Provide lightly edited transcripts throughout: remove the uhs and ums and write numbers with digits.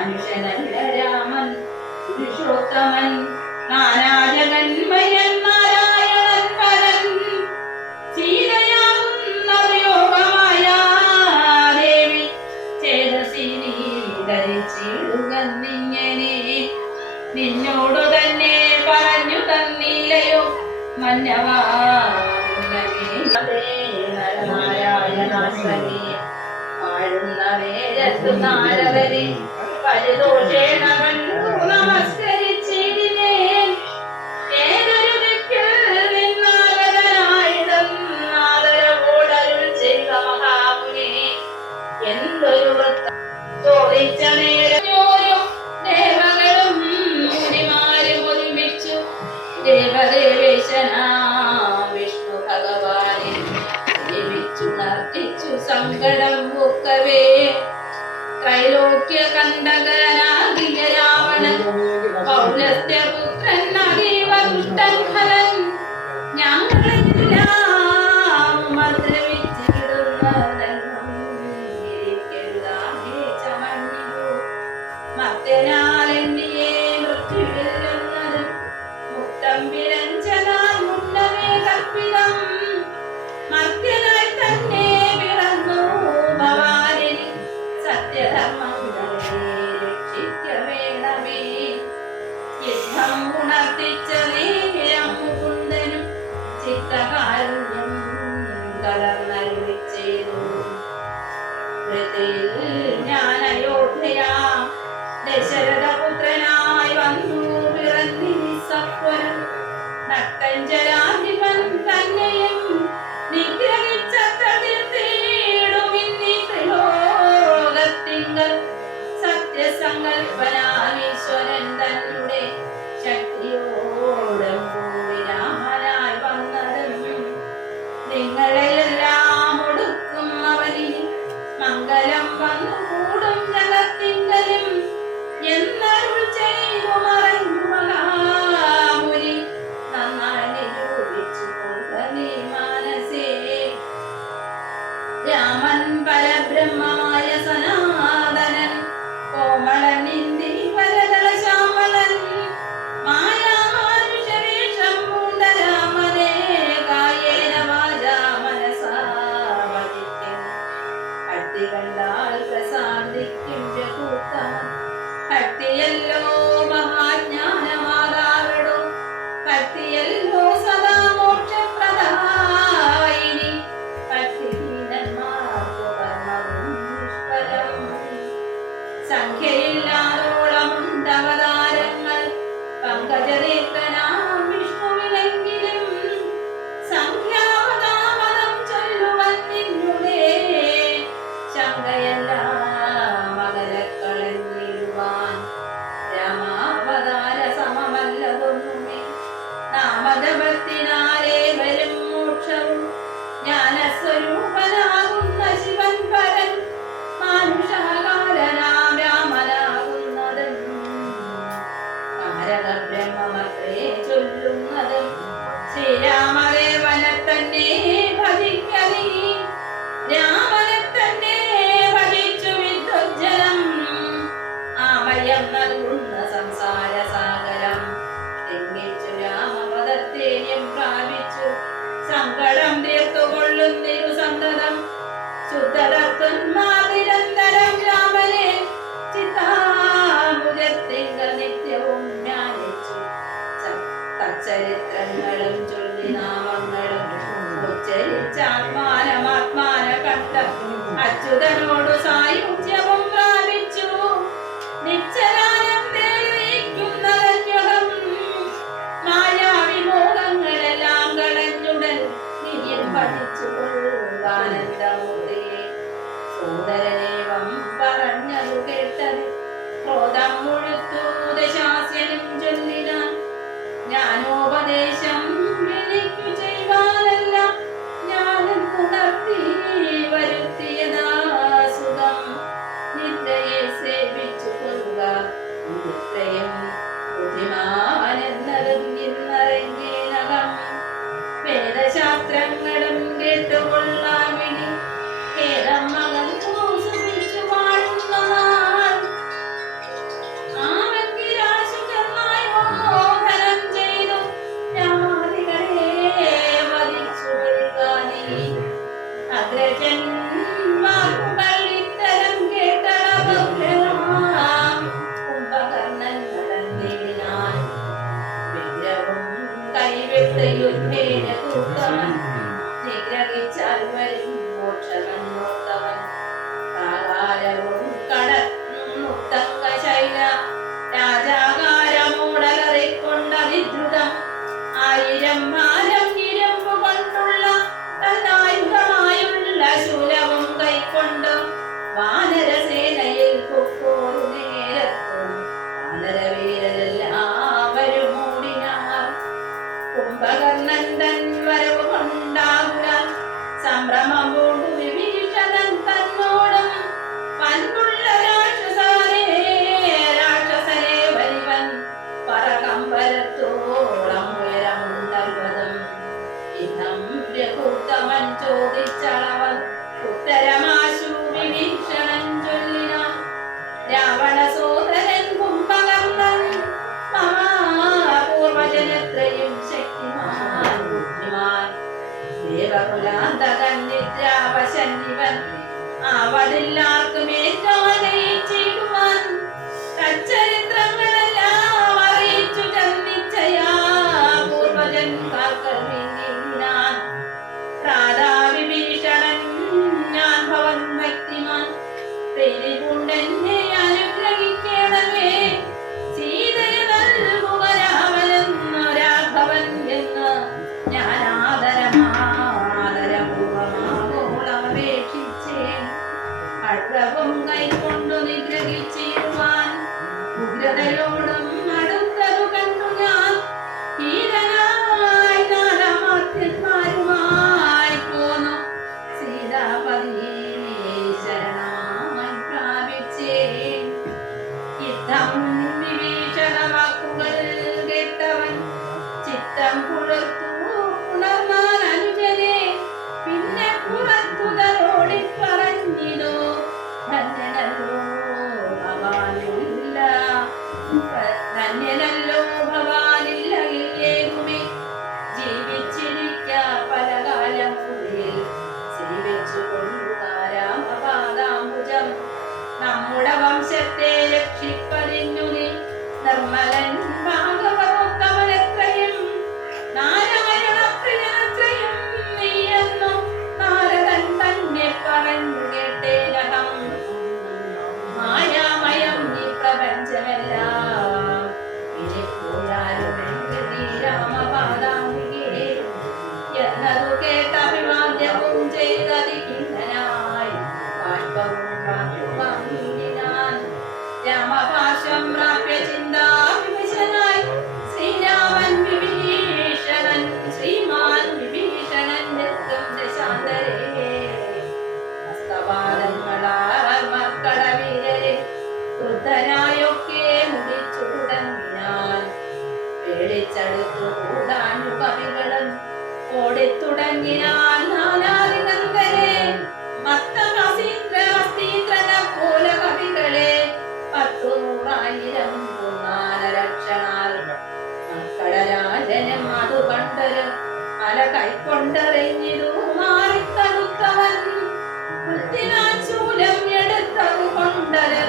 മനുഷ്യനല്ല രാമൻ പുരുഷോത്തമൻ നാനാജഗന്മയൻ നാരായണൻ പരൻ സീതയാവുന്നറിയോഗമായ ദേവി ചേതസിനി ധരിച്ചിടുകന്നിങ്ങനെ നിന്നോടു തന്നെ പറഞ്ഞു തന്നില്ലയോ മന്നവാ വാഴുന്ന നേരത്തു നാരദനെ പരിദോഷേണ കണ്ടു നമസ്കരിച്ചിടിനേൻ ഏതൊരു ദിക്കിൽ നിന്നാരദനായിടന്നാദരവോടരുൾ ചെയ്ത മഹാമുനി എന്തൊരു വൃത്തം ചോദിച്ച നേരം ദേവകളും മുനിമാരും ഒരുമിച്ചു ദേവദേവേശനാ വിഷ്ണു ഭഗവാനെ ജപിച്ചുണർത്തിച്ചു സങ്കടം ഒക്കവേ ത്രൈലോക്യ കണ്ടകനാകിയ രാവണൻ പൗലസ്ത്യപുത്രൻ അതീവ ദുഷ്ടൻ ഫലൻ ഞങ്ങളെല്ലാം മർത്യനാലെന്നിയെ മൃത്യുവില്ലെന്നത് മുക്തം വിരഞ്ജനാൽ മുന്നമേ കൽപ്പിതം മർത്യനായി തന്നെ പിറന്നു ഭവാനിനി സത്യധർമ്മങ്ങളെ രക്ഷിക്ക വേണമേ യുദ്ധം ഉണർത്തിച്ച നേരം മുകുന്ദനും ചിത്തകാരുണ്യം കലർന്നരുളി ചെയ്തു ഞാൻ അയോധ്യയാ ദശരഥപുത്രനായി വന്നു പിറന്നിനി സത്വരം നക്തഞ്ചരാധിപൻ തന്നെയും നിഗ്രഹിച്ചത്ര തീർത്തിടുമിന്നി ത്രിലോകത്തിങ്കൽ സത്യസങ്കൽപ്പനാമീശ്വരൻ തന്നെ ശക്തിയോടെ രാമനായി വന്നതും നിങ്ങളെല്ലാം ഒടുക്കും അവനിന് മംഗലം വന്നു കൂടും ജഗത്തിങ്കലും എന്നരുൾ ചെയ്തു മറഞ്ഞു മഹാമുനി നന്നായി നിരൂപിച്ചു കൊണ്ട നീ മാനസേ രാമൻ പരബ്രഹ്മമായ സനാതനൻ കോമളൻ ഇന്ദി പരതള ശ്യാമളൻ മായാമാനുഷവേഷം പൂണ്ട രാമനെ കായേന വാചാ മനസാ വദിക്കും ഭക്തി കണ്ടാൽ പ്രസാദിക്കും രഘുത്തമൻ ഭക്തിയല്ലോ മഹാജ്ഞാനമാതാവിടോ ഭക്തിയല്ലോ സദാ മോക്ഷപ്രദായിനി ഭക്തിഹീനന്മാർക്കു കർമ്മവും നിഷ്ഫലം സംഖ്യയില്ലാതോളമുണ്ടവതാരങ്ങൾ പങ്കജനേത്രനാം വിഷ്ണുവിലെങ്കിലും സംഖ്യാവതാമതം ചൊല്ലുവൻ നിന്നുടേ ശങ്കയെല്ലാം അകലക്കളഞ്ഞിടുവാൻ രാമാവതാര സമമല്ലതൊന്നുമേ നാമജപത്തിനാലേ വരും മോക്ഷവും ജ്ഞാനസ്വരൂപനാകുന്ന ശിവൻ പരൻ മാനുഷാകാരനാം രാമനാകുന്നതും താരക ബ്രഹ്മമത്രേ ചൊല്ലുന്നതും ശ്രീരാമദേവനെ തന്നെ ഭജിക്കലീ രാമനെ തന്നെ ഭജിച്ചു വിദ്വജ്ജനം ആമയം നൽകുന്ന സംസാര സാഗരം തെങ്ങിച്ചു രാമപദത്തെയും പ്രാപിച്ചു സങ്കടം തീർത്തുകൊള്ളുന്നിരു സന്തതം ശുദ്ധതത്വന്മാർ നിരന്തരം രാമനെ ചിത്താമുഖത്തിങ്കൽ നിത്യവും ജ്ഞാനിച്ചു തച്ചരിത്രങ്ങളും ചൊല്ലി നാമങ്ങളും ഉച്ചരിച്ചാത്മാനമാത്മാന കണ്ടം അച്യുതനോടു സായുജ്യവും പ്രാപിച്ചു നിശ്ചലാനന്ദേലിക്കുന്നതന്യകം മായാവിമോഹങ്ങളെല്ലാം കളഞ്ഞുടൻ നിര്യം പഠിച്ചു കൊള്ളുവാനന്ദമൂർത്തിയെ സോദരനേവം പറഞ്ഞതു കേട്ടത് ക്രോധം മുഴുത്തു ദശാസ്യനും ചൊല്ലിനാൻ ജ്ഞാനോപദേശം എനിക്കു ചെയ്യുവാനല്ല ജ്ഞാനം ഉണർത്തി വരുത്തിയതാ സുഖം നിദ്രയെ സേവിച്ചു കൊള്ളുക നിദ്രയും ബുദ്ധിമാനെന്നതും ഇന്നറിഞ്ഞീനകം വേദശാസ്ത്രങ്ങളും കേട്ടുകൊള്ളാൻ വേണ്ടി കേരമകൻ സുഖിച്ചു വാഴുന്ന അതെല്ലാവർക്കും ഏറ്റാകയിച്ചിടുവാൻ ചരിത്രങ്ങളെല്ലാം അറിയിച്ചു ചന്ദിച്ചയാ പൂർവജൻ കാക്കറിയാൻ രാധാവിഭീഷണൻ ഞാൻ ഭവൻ വ്യക്തിമാൻ പെരിപുണ്ടെന്നെ അനുഗ്രഹിക്കണമേ സീതയെ നൽകുക രാമനെന്നു രാഘവൻ എന്ന് ഞാൻ ആദരപൂർവമാവോളപേക്ഷിച്ചേൻ അഴവും കൈക്കൊണ്ടു നിഗ്രഹിച്ചിരുവാൻ ഉഗ്രതയോടും അടുത്തതു കണ്ടു ഞാൻ ഹീരനായി നാരമാത്യന്മാരുമായി പോന്നു സീതാപതി ശരണമായി പ്രാപിച്ചേൻ യുദ്ധം വിഭീഷണവാക്കുകൾ കേട്ടവൻ ചിത്തം പുലർത്തു പുണർന്നാൻ അനുജനെ പിന്നെ പുറത്തുതലോടി പറഞ്ഞിതോ ധന്യനല്ലോ ഭവാനില്ല ധന്യനല്ലോ ഭവാനില്ല ഇല്ലേകുമേ ജീവിച്ചിരിക്ക പലകാലം ഉള്ളിൽ സേവിച്ചു കൊള്ളുക രാമപാദാംബുജം നമ്മുടെ വംശത്തെ രക്ഷിപ്പതിന്നു നീ നിർമ്മലൻ ഭാഗവതോത്തമനെത്രയും നാരായണപ്രിയനെത്രയും നീയെന്നും നാരദൻ തന്നെ പറഞ്ഞു കേട്ടേനഹം മായാമയം ഈ പ്രപഞ്ചമെല്ലാം ഇനിപ്പോഴാരും രാമപാദാംബികേ എന്നതു കേട്ട അഭിവാദ്യവും ചെയ്തതിഹിതനായി ബാഷ്പവും വാങ്ങിനാൻ രാമപാശം പ്രാപ്യ ചിന്താവിവശനായി ശ്രീരാമൻ വിഭീഷണൻ ശ്രീമാൻ വിഭീഷണൻ നിൽക്കും ദശാന്തരേ ഹസ്തപാദങ്ങളാൽ മക്കളവീരരെ വൃദ്ധരായൊക്കെ മുടിച്ചു തുടങ്ങിനാൻ പേടിച്ചടുത്തു കൂടാനു കവികളും ഓടിത്തുടങ്ങിനാൻ നാനാദിനന്ദരെ മത്തഹസീന്ദ്രഹസ്തീന്ദ്രന പോല കവികളെ 100,000 ലക്ഷണാൽ മക്കളരാജനും അത് കണ്ടൊരു മല കൈക്കൊണ്ടറിഞ്ഞിരു മാറിത്തടുത്തവൻ കുത്തിനാൻ ശൂലം എടുത്തതു കൊണ്ടല്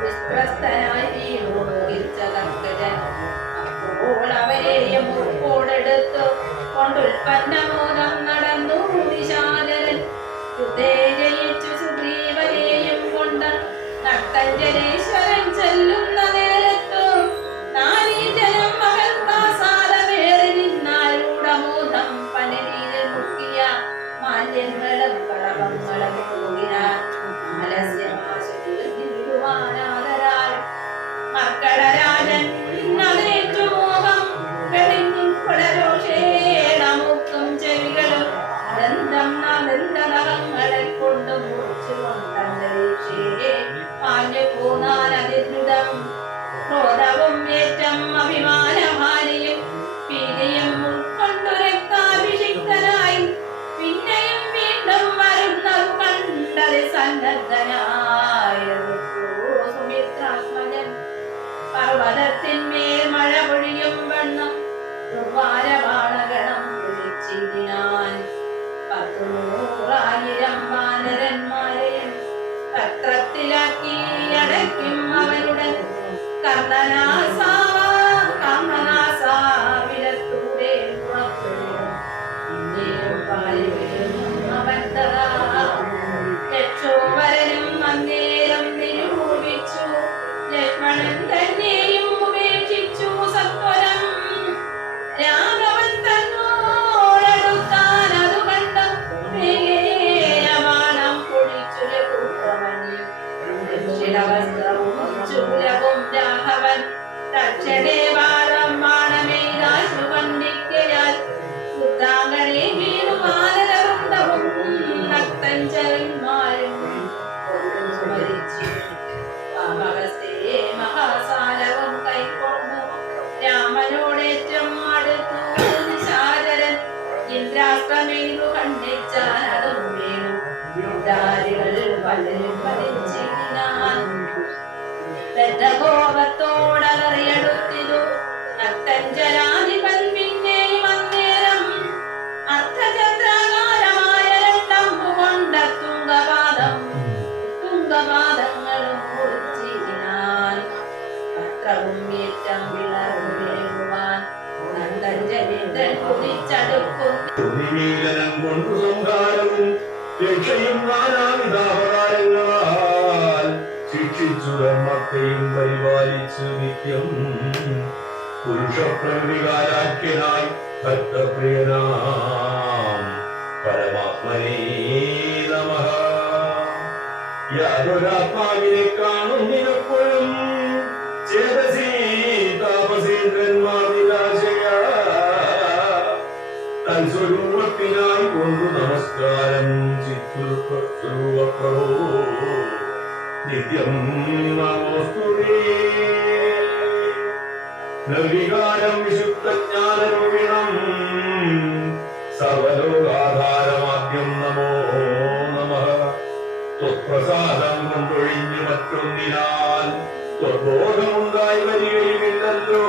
വിസ്ത്രസ്തനായി ോഹിച്ചതർക്കജൻ അപ്പോൾ അവരെയും ഉൾപ്പോടെടുത്തു കൊണ്ടുൽപ്പന്നമോദം നടന്നു വിശാലരൻ യുദ്ധേ ജയിച്ചു സുഗ്രീവനെയും കൊണ്ട് നക്തഞ്ജനേശ്വരൻ ചെല്ലുന്ന നേരത്തു നാരീജനം മകൾ പ്രാസാദമേറി നിന്നാരൂഢമോദം പനരിയിൽ മുക്കിയ മാല്യങ്ങളും കളവങ്ങളും പോകിനാൻ ആലസ്യമാശുവാനാദരാൽ മക്കളരാജൻ അതേറ്റു മോഹം വെളിഞ്ഞു കുളരോഷേണമുക്കും ചെവികളും ദന്തങ്ങളെ കൊണ്ട് മുറിച്ചു കൊണ്ടന്തരീക്ഷേ പാഞ്ഞു പോന്നാനതിദ്രുതം ക്രോധവും ഏറ്റം അഭിമാനഹാനിയും പീലിയും ഉൾക്കൊണ്ടു രക്താഭിഷിക്തനായി പിന്നെയും വീണ്ടും വരുന്നതു കണ്ടത് സന്നദ്ധനായിരുന്നു സുമിത്രാത്മജൻ പർവ്വതത്തിന്മേൽ മഴ പൊഴിയും വണ്ണം ദുർവാരബാണഗണം വിളിച്ചിടിനാൻ 100,000 വാനരന്മാരെയും തത്രത്തിലാക്കി അടയ്ക്കും അവനുടൻ കർണനാസാവിലത്തൂടെ പുറപ്പെടും ഇന്ത്യയും പാലിവിലും അവൻ രക്ഷോവരനും അന്നേരം നിരൂപിച്ചു ലക്ഷ്മണൻ തന്നെയും ഉപേക്ഷിച്ചു സത്വരം രാഘവൻ തന്നോടടുത്താൻ അതു കണ്ടു ബാണം പൊഴിച്ചു ലഘുത്തമഞ്ഞു ദക്ഷിണവസ്ത്രവും ചൂലവും രാഘവൻ തക്ഷണേ ബാണം ബാണമെയ്താശു വന്ദിക്കയാൽ കുത്താങ്കണേ വീണു വാനരവൃന്ദവും നക്തഞ്ചരന്മാരും മരിച്ചു മഹാസാലവും കൈക്കൊണ്ടു രാമനോടേറ്റം അടുത്തു നിശാചരൻ ഇന്ദ്രാസ്ത്രമേതു കണ്ണിച്ചാൻ അതും വീണു പലരും വലിച്ചിടിനാൻ കോപത്തോടറിയടുത്തിതു നക്തഞ്ചരാധിപൻ പിന്നെയും അന്നേരം അർത്ഥചന്ദ്രാകാരമായ രണ്ടമ്പു കൊണ്ട തുങ്കപാദം രക്ഷയും നാനാവിധാപകാരങ്ങളാൽ ശിക്ഷിച്ചു ധർമ്മത്തെയും പരിപാലിച്ചു നിത്യം പുരുഷപ്രകൃതികാരാഖ്യനായി ഭക്തപ്രിയനാം പരമാത്മനേ നമഃ. യാതൊരാത്മാവിനെ കാണുന്നിനപ്പോഴും ചേതസീ താപസേന്ദ്രന്മാർ നിരാശയാ തൽസ്വരൂപത്തിനായി കൊണ്ടു നമസ്കാരം ചിത്സ്വരൂപപ്രഭോ നിത്യം നമോസ്തുതേ. നിർവികാരം വിശുദ്ധജ്ഞാനരൂപിണം സർവലോകാധാരമാദ്യം നമോ നമഃ. ത്വത്പ്രസാദം കൊണ്ടൊഴിഞ്ഞ് മറ്റൊന്നിനാൽ ത്വബോധമുണ്ടായി വരികയുമില്ലല്ലോ.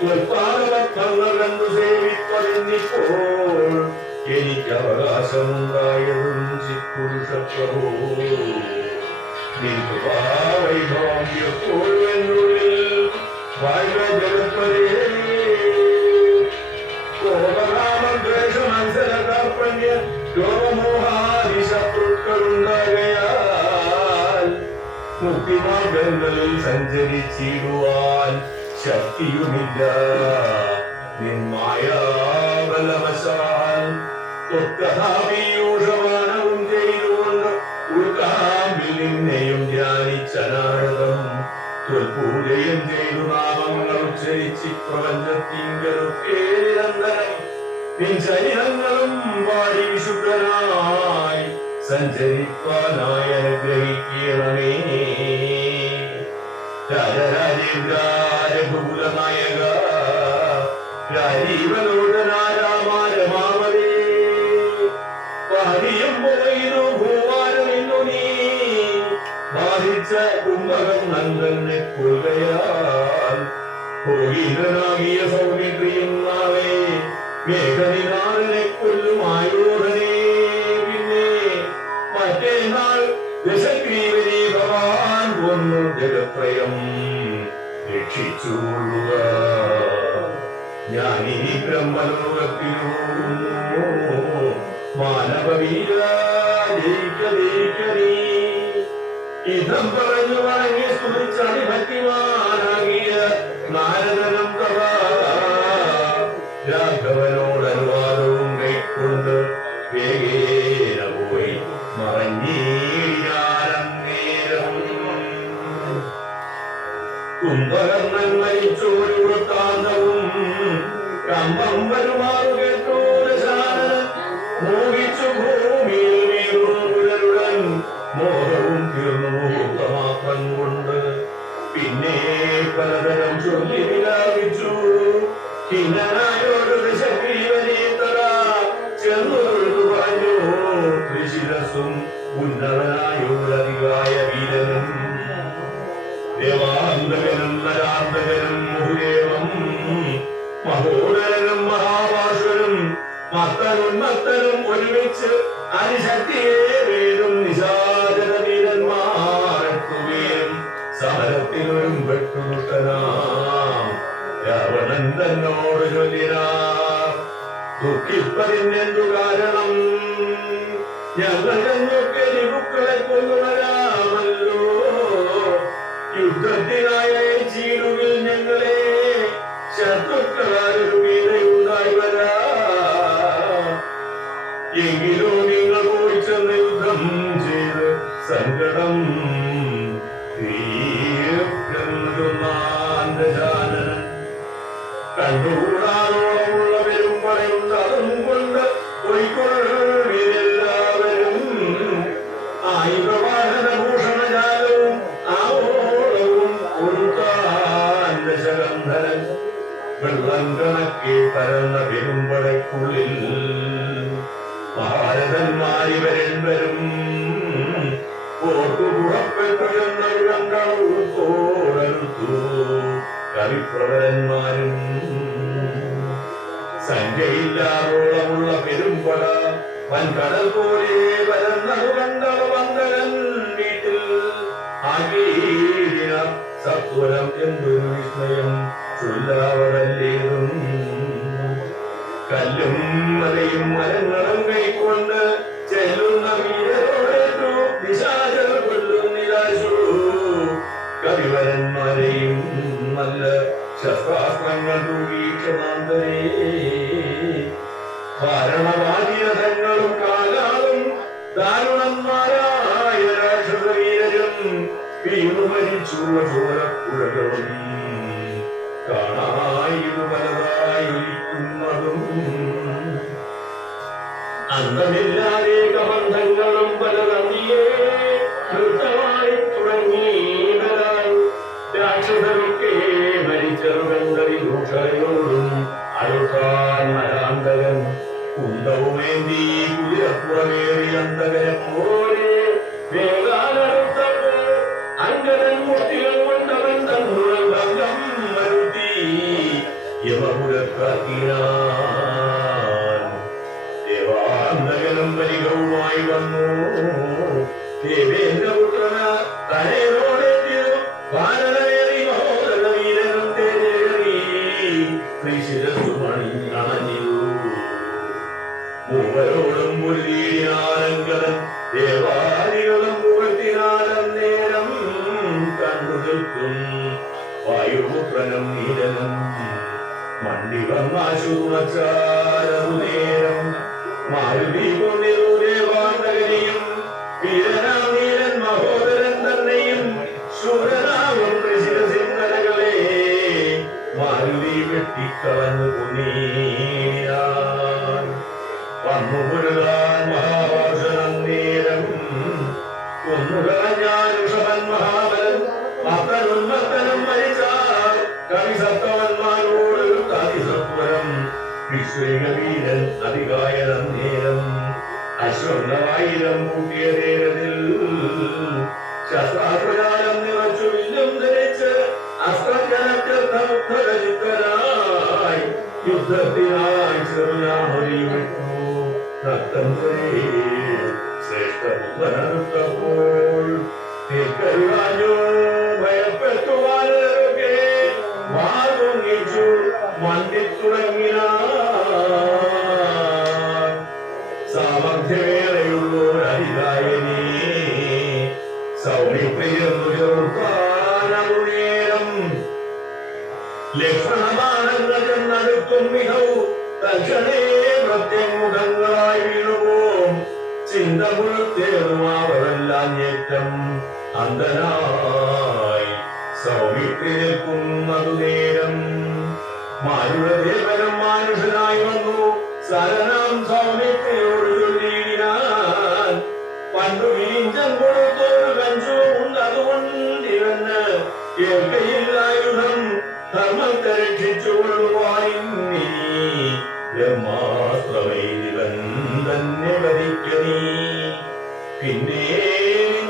ത്വൽപാദപത്മങ്ങൾ കണ്ടു സേവിപ്പതിന്നിപ്പോൾ എനിക്ക് അവകാശമുണ്ടായതും ചിത്പുരുഷപ്രഭോ. നിൻകൃപാവൈഭവം എപ്പോഴും എന്നുള്ളിൽ വാഴ്വ ജഗത്പരേ. ക്രോധകാമദ്വേഷമത്സരകാർപ്പണ്യ ലോകമോഹാദി ശത്രുക്കളുണ്ടാകയാൽ മുക്തിമാർഗങ്ങളിൽ സഞ്ചരിച്ചിടുവാൻ ശക്തിയുമില്ല നിന്മായാബലവശാൽ. ത്വത്കഥാപീയൂഷമാനവും ചെയ്തുകൊണ്ട് ഉൾക്കാമ്പിൽ നിന്നെയും ധ്യാനിച്ചനാരദം ത്വൽപൂജയും ചെയ്തു നാമങ്ങൾ ഉച്ചരിച്ച് പ്രപഞ്ചത്തിങ്കലൊക്കെ നിരന്തരം നിൻ ശരീരങ്ങളും പാടി വിശുദ്ധനായി സഞ്ചരിപ്പാനായി അനുഗ്രഹിക്കണമേ. രാജരാജേന്ദ്രഭൂലനായക രാജീവലോചനാരാമാരമാവേ. പാടിയും പോയിരു ഭൂവാരമിന്നു നീ ബാധിച്ച കുംഭകം നന്ദനെ കൊൽകയാൽ. ഭോഗീന്ദ്രനാകിയ സൗമിത്രിയും നാളെ മേഘനിനാഥനെ കൊല്ലും ആയോധനേ. പിന്നെ മറ്റേ നാൾ ദശഗ്രീവനെ ഭവാൻ കൊന്നു ജഗത്രയം രക്ഷിച്ചുകൊള്ളുക. ഞാനിനി ബ്രഹ്മലോകത്തിനു മാനവവീര ജയിക്കനീ. ഇതം പറഞ്ഞു വണങ്ങി സ്തുതിച്ചടി ഭക്തിമാനാകിയ നാരദനും തവ രാഘവനോടനുവാദവും കൈക്കൊണ്ട് വേഗേന പോയി മറഞ്ഞീരാനേരം. കുംഭകർണൻ മരിച്ചോരു വൃത്താന്തവും കമ്പം വരുമാറു കേട്ടോ ദശാനനൻ. മോഹിച്ചു ഭൂമിയിൽ വീറുടൻ മോഹവും തീർന്നു മുഹൂർത്തമാത്രം കൊണ്ട്. പിന്നെ പലതരം ചൊല്ലി വിലാപിച്ചു ഹിന്നനായോട് ദശഗ്രീവനീതര ചെന്നു തൊഴുതു പറഞ്ഞു. ത്രിശിരസും ഉന്നതനായോടധികായ വീരനും ദേവാന്തകനും നരാന്തകനും മുഹുദേവം മഹോദരനും മഹാഭാഷനും മത്തനുന്മത്തനും ഒരുമിച്ച് അതിശക്തിയേറിയതും നിശാചര വീരന്മാരെട്ടുപേരും സമരത്തിനൊരും പെട്ടുടുട്ടനാം. രാവണൻ തന്നോട് ചൊല്ലിനാർ ദുഃഖിപ്പതിനെന്തു കാരണം? ഞങ്ങൾ ഞങ്ങൾക്ക് രിപുക്കളെ കൊന്നുവരാമല്ലോ. യുദ്ധത്തിനായ ചീടുവിൽ ഞങ്ങളെ ശത്രുക്കളായൊരു വീരയുണ്ടായി വരാ. എങ്കിലും നിങ്ങൾ പോയി ചെന്ന് യുദ്ധം ചെയ്ത് സങ്കടം ദശാനനൻ. കണ്ടുകൂടാനോളമുള്ള വരും പറയുണ്ട് അതും കൊണ്ട് പോയിക്കൊള്ളവരും. ആയുധവാഹന ഭൂഷണജാലവും ആവോളവും കൊടുത്താൻ ദശകന്ധരൻ. വെള്ളം കണക്കെ പരന്ന പെരുമ്പടയ്ക്കുള്ളിൽ ഭാരതന്മാരിവരെൺവരും ഓർത്തു പുറപ്പെട്ടു എന്നൊരു കണ്ടോടടുത്തു കവിപ്രവരന്മാരും. സംഖ്യയില്ലാതോളമുള്ള പെരുമ്പട വൻകടൽ പോലെ പരന്നതു കണ്ടവ വങ്കരൻ വീട്ടിൽ ആകീന സത്വരം എന്തൊരു വിസ്മയം ചൊല്ലാവതല്ലേതും. കല്ലും മലയും മരങ്ങളും കൈക്കൊണ്ട് ചെല്ലുന്ന പരിവരന്മാരെയും നല്ല ശസ്ത്രാസ്ത്രങ്ങൾ തൂകീക്ഷണാന്തരേ കാരണവാദിരഥങ്ങളും കാലാളും ദാരുണന്മാരായ രാക്ഷസവീരരും വീണു മരിച്ചുള്ള ചോരപ്പുഴകളും കാണായിരു പലതായി ഒലിക്കുന്നതും അന്തമില്ലാതെ കബന്ധങ്ങളും പലതന്നിയേ നൃത്തമായി തുടങ്ങിയവരാൽ രാക്ഷസരൊക്കെ മരിച്ചറുകണ്ടറി ദൂഷയോടും അഴുക്കാൻ മരാന്തകൻ കുന്തവുമേന്തി കുതിരപ്പുറമേറി അന്തകനെ പോലെ വേഗാലടുത്തപ്പോ അങ്കരൻ മുട്ടികൾ കൊണ്ടവൻ തന്നുടൽ ഭംഗം വരുത്തി യമപുരക്കാക്കിനാൻ ദേവാന്തകനും പരികവുമായി വന്നു ദേവേന്ദ്രപുത്രന തലയോടെത്തിയതു വാനരേറി മഹോദര വീരനും തേജേറി ത്രിശിരസുമണിഞ്ഞു മൂവരോടും മുരളീനാലങ്കരൻ ദേവാദികളും പുകഴ്ത്തിനാലും നേരം കണ്ടു നിൽക്കും വായുപുത്രനും നീലനും മണ്ടി വന്നാശുമച്ചാരു നേരം മാരുതി കൊണ്ടിരു ദേവാന്തകനെയും വീരനാം നീലൻ മഹോദരൻ തന്നെയും ശൂരനാവും ഋഷിരസിംഹനകളെ മാരുതി വെട്ടിക്കളഞ്ഞു കുനീരാൻ വന്നു പുരുകാൻ മഹാവർഷനം നേരം കൊന്നുകളഞ്ഞാൽ ഋഷഭൻ മഹാബലൻ മത്തനുന്മത്തനും മരിച്ചാൽ കവിസത്തവന്മാരോട് അതിസത്വരം വിശ്വേകവീരൻ അതികായനം നേരം അശ്വങ്ങളായിരം കൂട്ടിയ നേരത്തിൽ ശസ്ത്രാസ്ത്രജാലം നിറച്ചു വില്ലും ധരിച്ച് അസ്ത്രജനക്കനായി യുദ്ധത്തിനായി ചെറുനാമൊഴി വിട്ടു നത്തന്ത്രേ ശ്രേഷ്ഠപുത്രനടുത്തപ്പോൾ തീർക്കരുവാഞ്ഞു ഭയപ്പെട്ടുവാനൊക്കെ മാതുങ്ങിച്ചു മണ്ടിത്തുടങ്ങിന സാമർഥ്യമേറെയുള്ളോരധികായനീ സൗമിപ്രിയന്നു ചെറുത്താനു നേരം ലക്ഷ്മണമാണെന്ന് ചെന്നടുക്കും മികവു തക്ഷണേ പ്രത്യമുഖങ്ങളായി വീണുപോം ചിന്ത മുഴുത്തേറുമാവരെല്ലാം ഏറ്റം അന്ധനായി സൗമിത്രി നിൽക്കുന്നതു നേരം മാരുടദേവനും മാനുഷനായി വന്നു സരനാം സൗമിത്രിയോട് ചൊല്ലിയിടാൻ പണ്ടു വീഞ്ചം കൊടുത്തൊരു കഞ്ചുണ്ട് അതുകൊണ്ടിവന് കേൾക്കയില്ലായുധം ധർമ്മത്തെ രക്ഷിച്ചുകൊള്ളുവാൻ ബ്രഹ്മാസ്ത്രമൈവൻ തന്നെ വരിക്കനീ പിന്നെ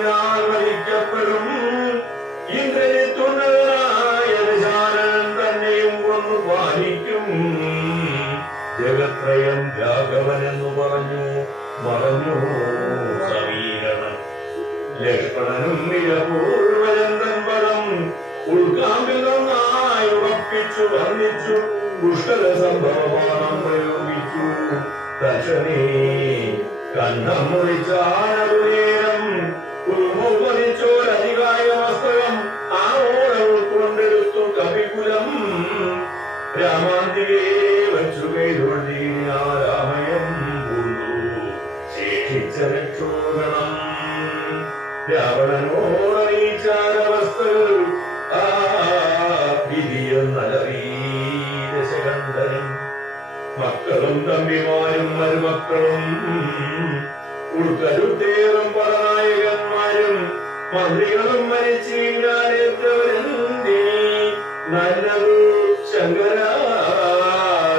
ഞാൻ വരിക്കപ്പെടും ഇന്ദ്രനിത്തുണരായ ദശാനൻ തന്നെയും കൊന്നു പാലിക്കും ജഗത്രയം രാഘവനെന്നു പറഞ്ഞു മറഞ്ഞു സമീരണം ലക്ഷ്മണനും നിരപൂർവചന്ദ്രൻ പദം ഉൾക്കാമ്പിതമായി ഉറപ്പിച്ചു വർണ്ണിച്ചു പുഷ്കര സംഭവമാനം പ്രയോഗിച്ചു ദശനേ കണ്ഠം മുറിച്ചാനു നേരം ഉൾമുപതിച്ചോരധികായ മസ്തകം ആവോളം ഉൾക്കൊണ്ടെടുത്തു കവികുലം രാമാന്തികേ വച്ചു കൈതൊഴിയാരാമയം പൂണ്ടു ശേഷിച്ച രക്ഷോഗണം രാവണനോടറിയിച്ചാരവസ്ഥകൾ ആ വിധിയെന്നലറീദശകണ്ഠനും മക്കളും തമ്പിമാരും മരുമക്കളും ഉൾക്കരുത്തേറും പടനായകന്മാരും മന്ത്രികളും മരിച്ചീഞ്ഞാനേറ്റവരെന്തേ നല്ലതു ശങ്കരാ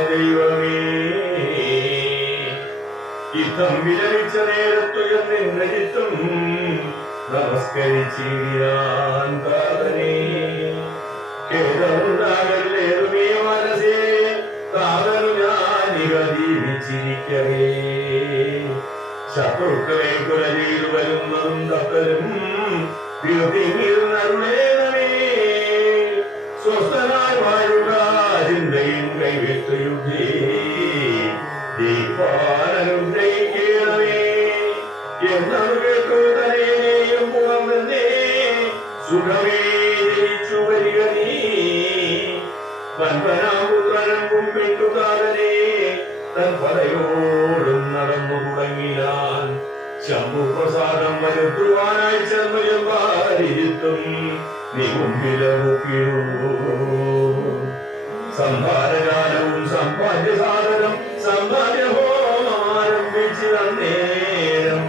ദൈവമേ യുദ്ധം വിലപിച്ച നേരത്തുയർന്നിന്ദ്രജിത്തും നമസ്കരിച്ചിടാൻ താതനേ ഖേദമുണ്ടാകല്ലേതുമേ മനസ്സേ താതനു ഞാനിക ജീവിച്ചിരിക്കവേ ശത്രുക്കളെ കൊല ചെയ്തു വരുന്നതും തപ്പലും വിരുതിങ്ങിരുന്നരുളേണമേ സ്വസ്ഥനായി വാഴുക ചിന്തയും കൈവിട്ട് യുദ്ധേ ദീപാനുഗ്രഹിക്കണമേ എന്നതു കേട്ടു തനേയും പുറമെന്നേ സുഖമേ വൻപനാപുത്രനും കുമ്പിട്ടുകാരനെ തൻ പടയോടും നടന്നു തുടങ്ങിയാൻ ശംഭുപ്രസാദം വരുത്തുവാനായി ചെന്നയം വാരിരുത്തും നീ മുമ്പിലൂക്കിടൂ സംഭാരജാലവും സമ്പാദ്യസാധനം സമ്പാദ്യഹോമാരംഭിച്ചിടന്നേരം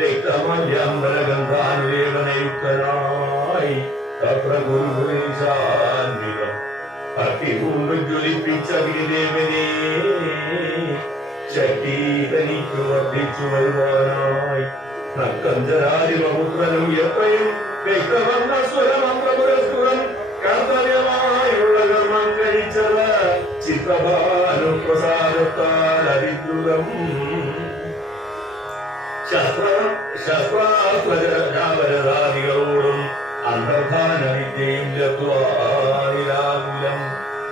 രക്തമല്യംബരഗന്ധാനുലേപനയുക്തനായി തപ്രഗുരുശാന്തികം ഭക്തി കൊണ്ട് ജ്വലിപ്പിച്ച ഗിരിദേവനെ ശക്തി തനിക്കു വർദ്ധിച്ചു വരുവാനായി നക്കഞ്ചരാരിപുത്രനും എത്രയും വ്യക്തവന്ന സ്വരമന്ത്രപുരസ്കൃതം കർത്തവ്യമായുള്ള കർമ്മം കഴിച്ചത് ചിത്രഭാനുപ്രസാദത്താൽ അതിദ്രുതം ശസ്ത്രാസ്ത്രജാവരതാദികളോടും അന്തർധാന വിദ്യയും ലത്വാനിരാകുലം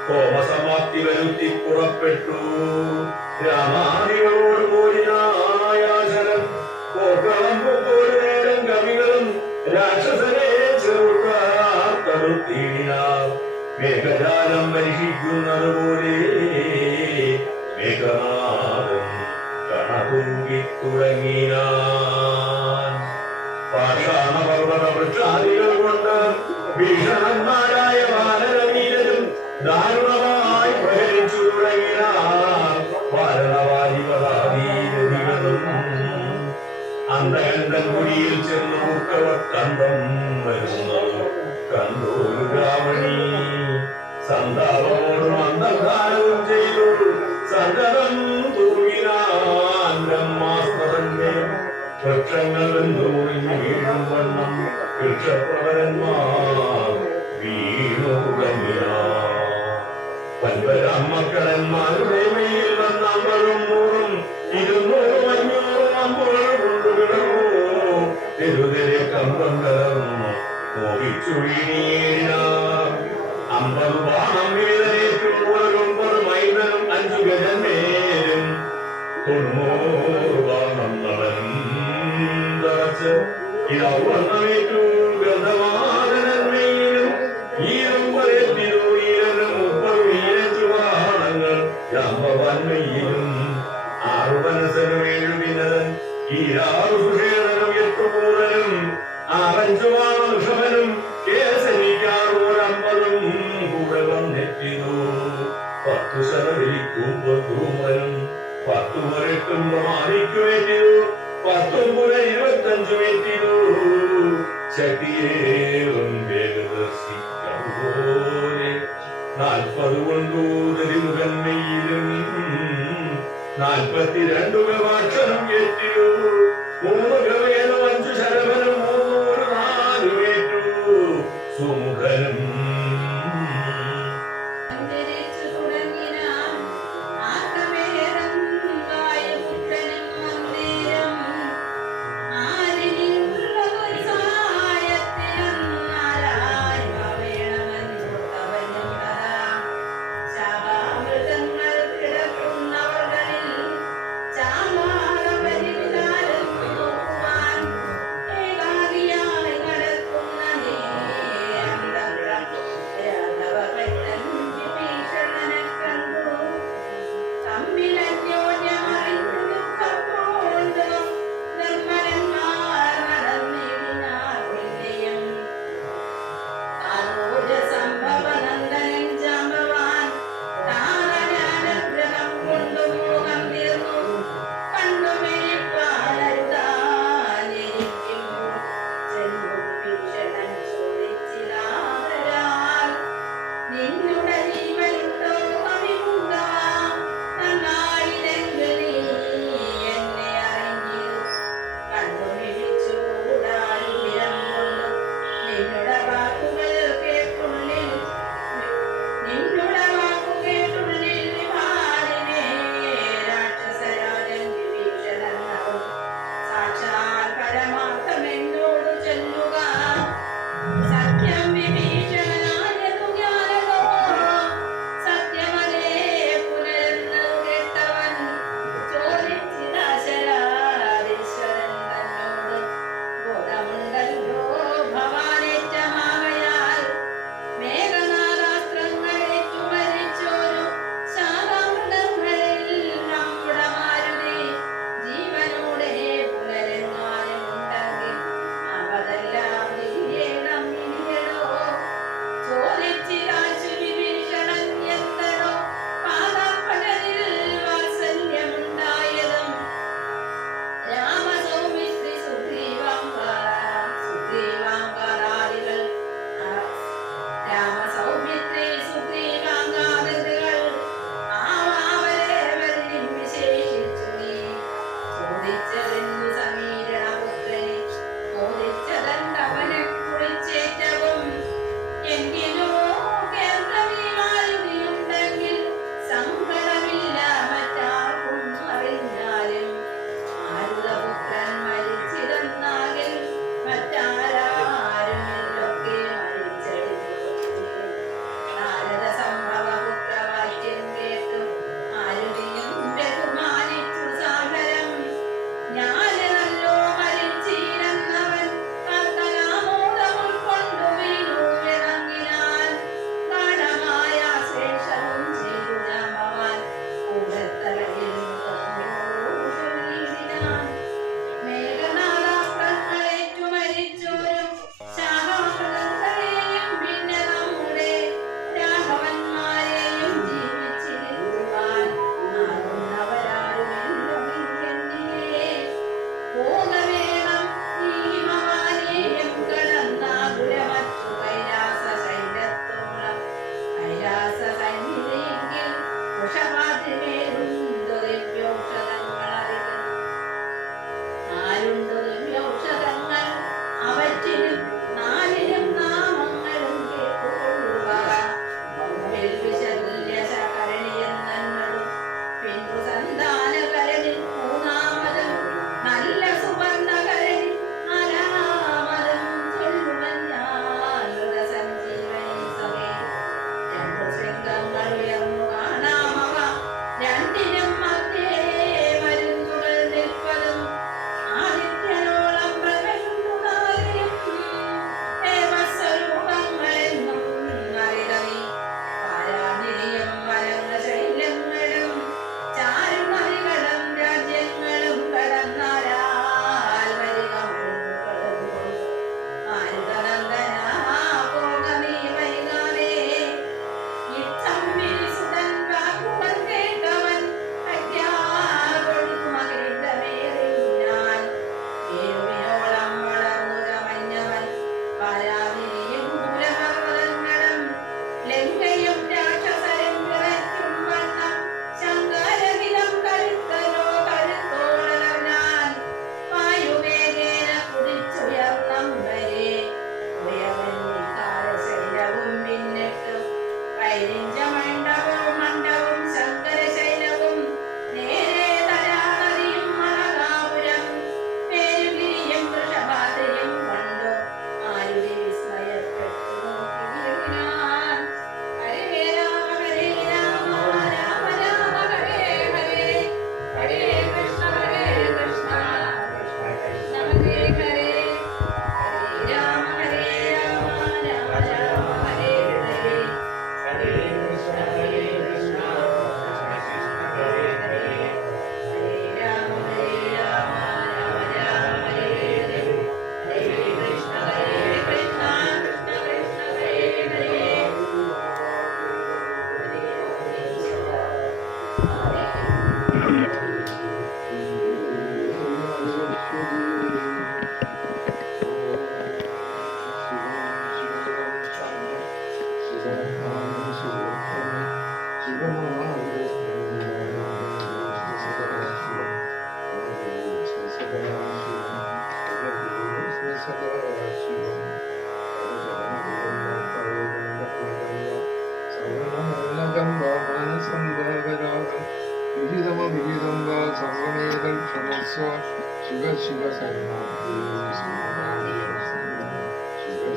ഹോമസമാപ്തി വരുത്തി പുറപ്പെട്ടു രാമാദികളോട് പോരിനായാശനം പോർക്കളമ്പുപോരു നേരം കവികളും രാക്ഷസനെ ചെറുക്കാത്തടുത്തീടിനാർ മേഘജാലം പരിഷിക്കുന്നത് പോലെ മേഘനാഥൻ കണതൂങ്ങി തുടങ്ങിനാൻ പാഷാണപർവ്വത വൃക്ഷാദികൾ കൊണ്ട് ഭീഷണന്മാരായ വാനരവീരരും ദാരുണമായി പ്രഹരിച്ചു തുടങ്ങിനാർ വാരണവാരിപദാദീരതികളും അന്തകന്തൻ കുടിയിൽ ചെന്നു മുക്കവക്കന്തം വരുന്നത് കണ്ടോരു രാവണി സന്താപമോടും അന്തർധാനവും ചെയ്തു സന്തതം തൂങ്ങിനാൻ ബ്രഹ്മാസ്ത്രന്റെ വൃക്ഷങ്ങൾ വെന്തുറിഞ്ഞു വീഴും വണ്ണം വൃക്ഷപ്രവരന്മാർ വീണു തുടങ്ങിനാർ പൻപരമ്മക്കളന്മാരുടെ മേൽ വന്ന 50 100 200 500 അമ്പുകൾ കൊണ്ടുകിടന്നു തെരുതെരെ കമ്പം കലർന്നു മോഹിച്ചു വീണീനാർ 50 ബാണം വീതനേറ്റും 9 മൈതനും 5 ഗജന്മേലും 90 ബാണം നടനും തറച്ച് ഇതവണ്ണമേറ്റു ഗന്ധവാദനന്മയിലും ഈരം വരത്തിരു ഈരനും 30 വീരച്ചു ബാണങ്ങൾ രാമവന്മയിലും 6 മനസ്സനും 7 വിനതൻ ഈരാറു സുഷേണനും 8 പൂരനും 5 ബാണം ഋഷഭനും കേസരിക്കാറോരമ്പതും കൂടെ വന്നെത്തിയതു 10 ശരവിരിക്കുമ്പോൾ ധൂമനും 10 മുരട്ടും പ്രമാണിക്കുവേറ്റിയതു 10 മുര 25 വേറ്റിയതു ശക്തിയേറും വേഗദർശിക്പോലെ 40 കൊണ്ടു ദരിമുഖന്മയിലും 42 ഗവാക്ഷരം ഏറ്റിയു 3 ഗവേനും 5 ശരവനും 3 ഏറ്റു സുമുഖനും അന്തരിച്ചു തുടങ്ങിനാൻ ആർക്കമേരം വായുപുത്രനും അന്നേരം ആരിനിന്നുള്ളതൊരു സഹായത്തിനന്നാരായി വേണമെന്നോർത്തവനും ശാപാമൃതങ്ങൾ കിടക്കുന്നവർകളിൽ ചാമാളപരിവിധാനം നോക്കുവാൻ ഏകാകിയായി നടക്കുന്ന നേരം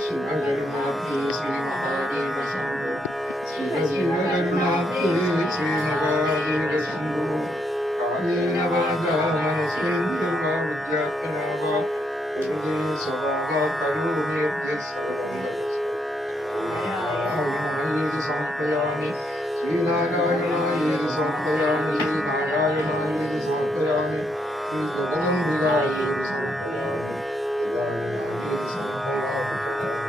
ശിവകരുണാബ്ദേ ശ്രീ മഹാദേവ ശംഭോ ശിവ ശിവകരുണാബ്ദേ ശ്രീ മഹാദേവ ശംഭോ കായേന വാചാ മനസേന്ദ്രിയർവാ ബുദ്ധ്യാത്മനാ വാ പ്രകൃതി സ്വഭാവാ കരോമ്യദ്യ സർവം നാരായണായേതി സമർപ്പയാമി ശ്രീനാരായണായേതി സമർപ്പയാമി ശ്രീനാരായണായേതി സമർപ്പയാമി ശ്രീ ജഗദംബികായേതി സമർപ്പയാമി ജഗദംബികായേതി സമർപ്പയാമി